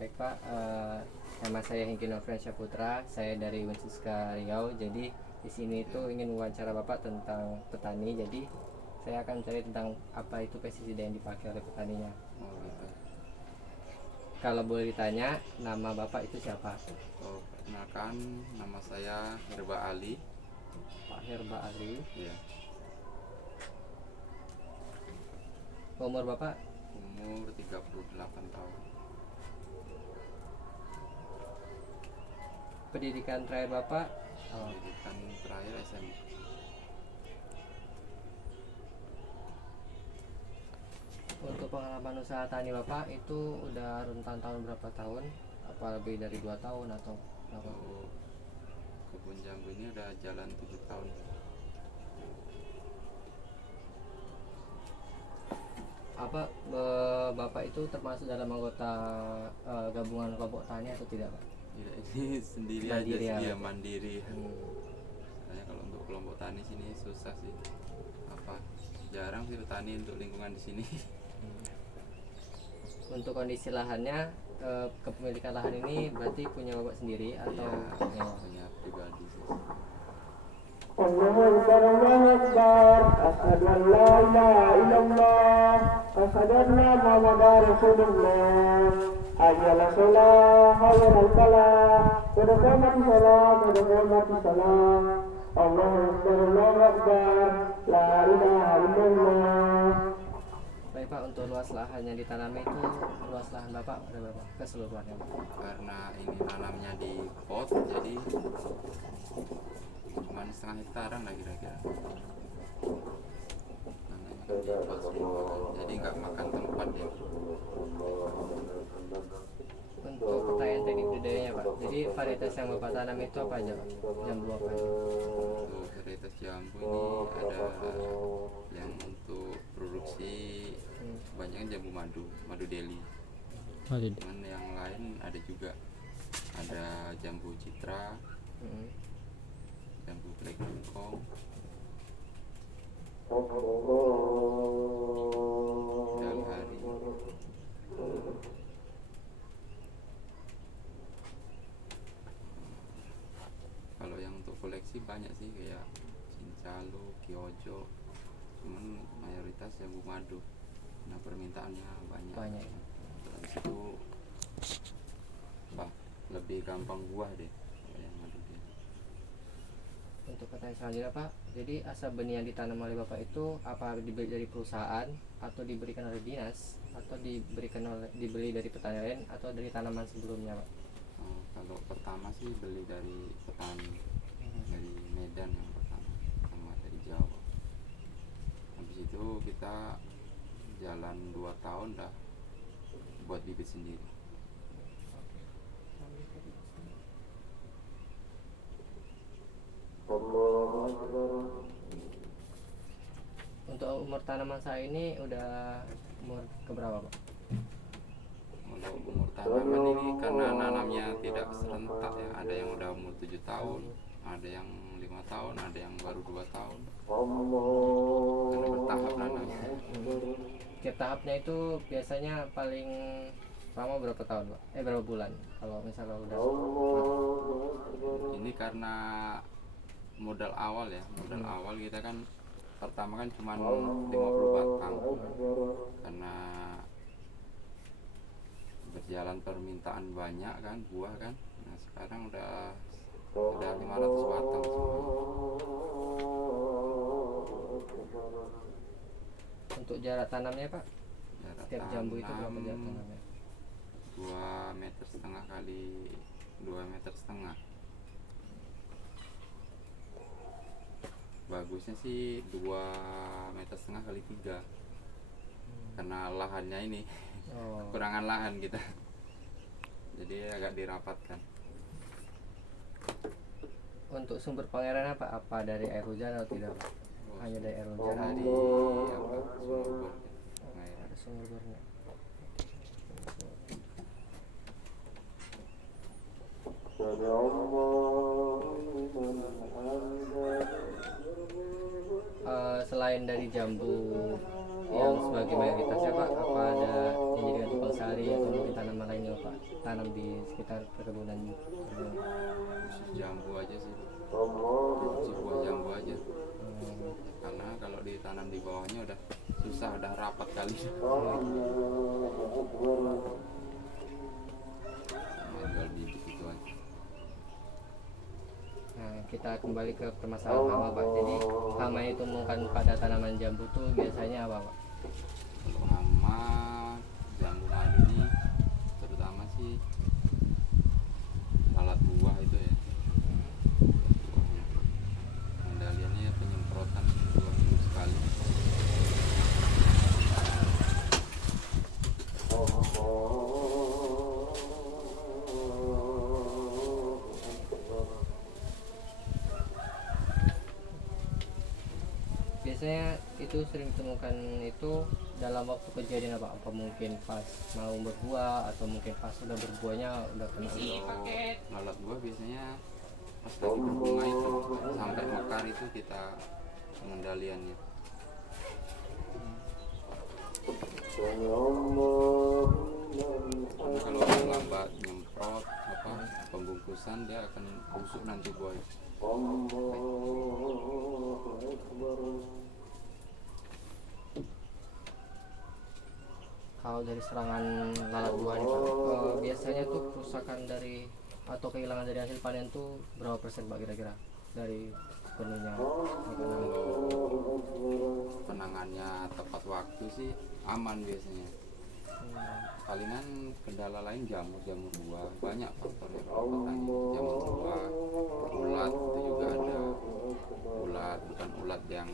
Baik Pak, nama saya Hengki Nofriansyah Putra, saya dari Unsiska Riau. Jadi di sini itu ingin wawancara Bapak tentang petani. Jadi saya akan cari tentang apa itu pestisida yang dipakai oleh petaninya. Oh gitu. Kalau boleh ditanya, nama Bapak itu siapa? Oh, perkenalkan, nama saya Herba Ali. Pak Herba Ali. Ya, Umur Bapak? umur 38 tahun. Pendidikan terakhir Bapak? Pendidikan terakhir SMA. Untuk pengalaman usaha tani Bapak itu udah rentan tahun berapa tahun? Apa lebih dari 2 tahun atau berapa? Oh, kebun jambu ini udah jalan 7 tahun. Apa Bapak itu termasuk dalam anggota gabungan kelompok tani atau tidak Pak? Ya, ini sendiri Mandiri aja sih, ya? ya mandiri. Hmm. Soalnya kalau untuk kelompok tani sini susah sih. Jarang sih petani untuk lingkungan di sini. Untuk kondisi lahannya, kepemilikan lahan ini berarti punya Bapak sendiri atau Iya, nyewa? punya pribadi sih. Allahu Akbar, Allahu Akbar, asyhadu an la ilaha illallah, asyhadu anna Muhammadar Rasulullah. Hayya 'alas shalah, hayya 'alal falah, qad qamatis shalah, qad qamatis shalah. Allahu Akbar, Allahu Akbar, la ilaha illallah. Baik Pak, untuk luas lahan yang ditanami itu luas lahan Bapak ada berapa keseluruhannya Pak? Karena ini tanamnya di pot, jadi cuma setengah hektaran lah kira-kira. Tanamnya di pot semua kan. Jadi nggak makan tempat ya. Untuk pertanyaan teknik budidayanya Pak, jadi varietas yang Bapak tanam itu apa aja Pak? Jambu apa aja? Untuk varietas jambu ini ada yang untuk produksi kebanyakan jambu madu Delhi. Cuman yang lain ada juga, ada jambu citra, jambu black bungkong, dalhari. Kalau yang untuk koleksi banyak sih, kayak Cincalo, Kiojo, cuman mayoritas jambu madu. Nah, permintaannya banyak. Banyak. Dan situ lebih gampang buah deh kalau yang madu dia. Untuk pertanyaan selanjutnya Pak, jadi asal benih yang ditanam oleh Bapak itu apa dibeli dari perusahaan atau diberikan oleh dinas atau dibeli dari petani lain atau dari tanaman sebelumnya Pak? Kalau pertama sih beli dari petani dari Medan yang pertama, sama dari Jawa. Habis itu kita jalan 2 tahun dah buat bibit sendiri. Untuk umur tanaman saya ini udah umur keberapa Pak? Untuk umur tanaman ini karena nanamnya tidak serentak ya, ada yang udah umur 7 tahun, ada yang 5 tahun, ada yang baru 2 tahun. Karena bertahap nanamnya. Tiap tahapnya itu biasanya paling lama berapa tahun Pak? Berapa bulan? Kalau misalnya udah Ini karena modal awal ya, modal awal kita kan pertama kan cuma 50 batang. Karena berjalan permintaan banyak kan, buah kan. Nah, sekarang udah 500 batang semuanya. Untuk jarak tanamnya Pak? Jarak Setiap jambu itu berapa tanam jarak tanamnya? 2,5 meter kali 2,5 meter. Bagusnya sih 2,5 meter kali 3, karena lahannya ini kekurangan lahan kita, jadi agak dirapatkan. Untuk sumber pengairan apa dari air hujan atau tidak Pak? Hanya dari air hujan? Dari sumur bor. Ada sumber bornya. Selain dari jambu yang sebagai mayoritasnya Pak, apa ada yang jadi tukang sari atau mungkin tanaman lainnya Pak? tanam di sekitar perkebunan? khusus jambu aja sih, khusus buah jambu aja, karena kalau ditanam di bawahnya udah susah, udah rapat kali. Sama jual bibit itu aja. Nah, kita kembali ke permasalahan hama Pak. Jadi hama yang ditemukan pada tanaman jambu tuh biasanya apa Pak? Kalau hama jambu madu ini terutama sih lalat buah itu ya. Kendaliannya penyemprotan 2 minggu sekali. Biasanya itu sering ditemukan itu dalam waktu kejadian apa? Apa mungkin pas mau berbuah atau mungkin pas udah berbuahnya udah kena Kalau lalat buah biasanya pas lagi berbunga itu sampai mekar itu kita pengendaliannya. Karena kalau lambat nyemprot apa pembungkusan dia akan busuk nanti buah. kalau dari serangan lalat buah ini Pak, biasanya tuh kerusakan dari atau kehilangan dari hasil panen tuh berapa persen Pak kira-kira dari penuhnya makanan? Kalau penangannya tepat waktu sih aman biasanya. Palingan kendala lain jamur buah, banyak faktornya kalau petani. Jamur buah, ulat itu juga ada. Ulat bukan ulat yang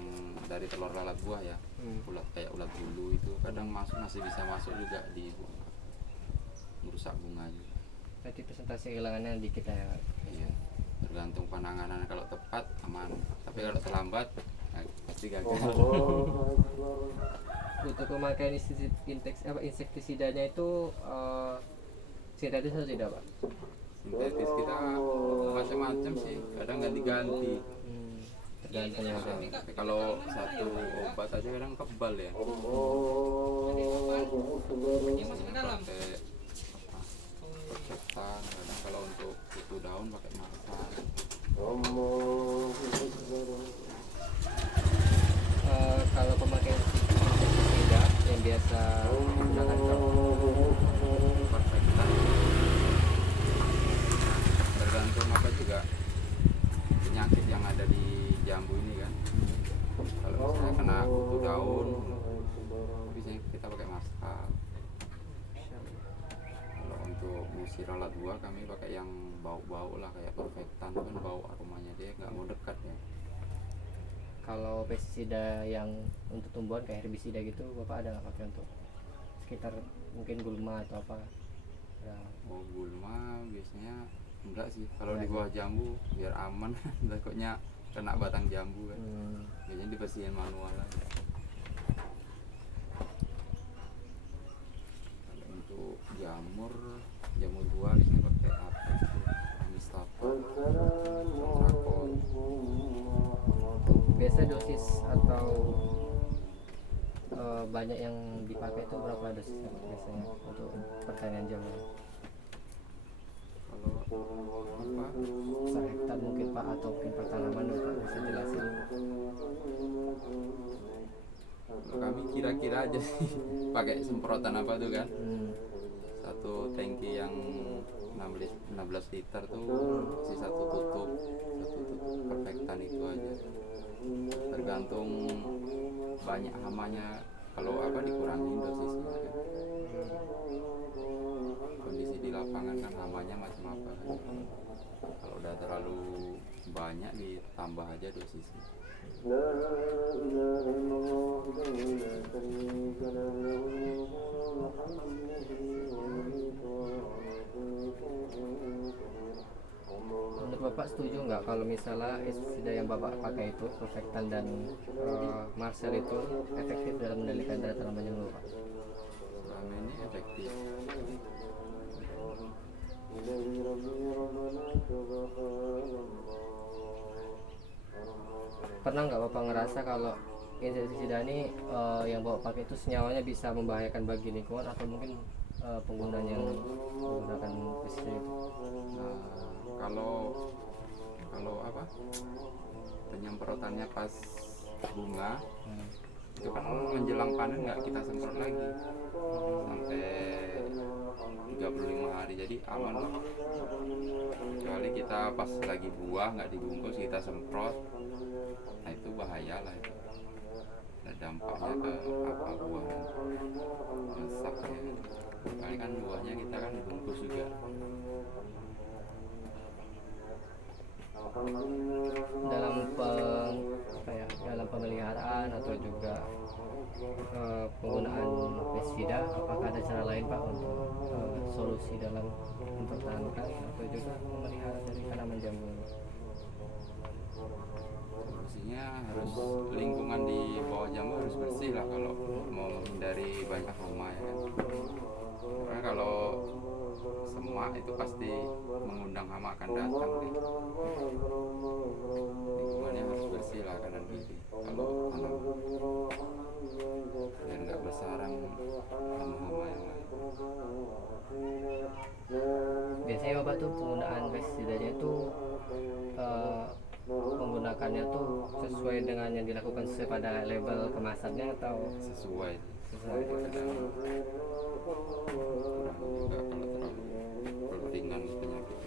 dari telur lalat buah ya, ulat kayak ulat bulu itu kadang masih bisa masuk juga di bunga, merusak bunga juga. Berarti presentasi kehilangannya dikit ya. Iya, tergantung penanganan. Kalau tepat aman, tapi kalau terlambat pasti gagal. Untuk pemakaian insektisidanya itu sintetis atau tidak Pak? Sintetis kita macam-macam sih, kadang ganti-ganti. Tergantung ya. Tapi kalau satu obat aja kadang kebal ya. Pakai percetan, kadang kalau untuk kutu daun pakai marsal. Kalau pemakaian insektisida yang biasa digunakan Perfektan. Tergantung apa juga penyakit yang ada di jambu ini kan. Kalau misalnya kena kutu daun, biasanya kita pakai maskar. Kalau untuk ngusir lalat buah kami pakai yang bau-bau lah, kayak perfektan kan bau, aromanya dia nggak mau dekat ya. kalau pestisida yang untuk tumbuhan kayak herbisida gitu Bapak ada nggak pakai untuk sekitar mungkin gulma atau apa ya? Oh, gulma biasanya enggak sih. Kalau di bawah jambu biar aman, takutnya kena batang jambu kan. Biasanya dibersihin manual aja. Kalau untuk jamur buah biasanya pakai apa itu? Mustafa, Trakol. Biasa dosis atau banyak yang dipakai itu berapa dosisnya Pak, biasanya untuk pertanian jamur? Kalau apa? Sehektar mungkin Pak atau mungkin per tanaman Bapak bisa jelasin? Kalau kami kira-kira aja sih pakai semprotan apa tuh kan? Satu tangki yang 16 liter tuh si satu tutup perfektan itu aja. Tergantung banyak hamanya, kalau apa dikurangin dosisnya kan. Kondisi di lapangan kan hamanya macam apa kan. Kalau udah terlalu banyak ditambah aja dosisnya. Menurut Bapak setuju nggak kalau misalnya pestisida yang Bapak pakai itu perfektan dan Marcel itu efektif dalam mengendalikan daya tanaman jamur Pak? Selama ini efektif. Pernah nggak Bapak ngerasa kalau insektisida ini yang Bapak pakai itu senyawanya bisa membahayakan bagi lingkungan atau mungkin penggunaan yang menggunakan pestisida itu? Nah, kalau apa, penyemprotannya pas bunga itu kan menjelang panen nggak kita semprot lagi sampai 35 hari, jadi aman lah. Kecuali kita pas lagi buah nggak dibungkus kita semprot, nah itu bahaya lah itu. Ada dampaknya ke apa, buah rusak ya. Kali kan buahnya kita kan dibungkus juga. Dalam pemeliharaan atau juga penggunaan pestisida, apakah ada cara lain Pak untuk solusi dalam mempertahankan atau juga memelihara dari tanaman jambu? Solusinya harus lingkungan di bawah jambu harus bersih lah kalau mau menghindari banyak hama ya kan. Karena kalau semak itu pasti mengundang hama akan datang deh. Lingkungannya harus bersih lah kanan kiri kalau tanam, biar nggak bersarang hama-hama yang lain. Biasanya Bapak tuh penggunaan pestisidanya itu menggunakannya tuh sesuai dengan yang dilakukan sesuai pada label kemasannya atau Sesuai sesuai? kadang kurang juga kalau terlalu ringan penyakit.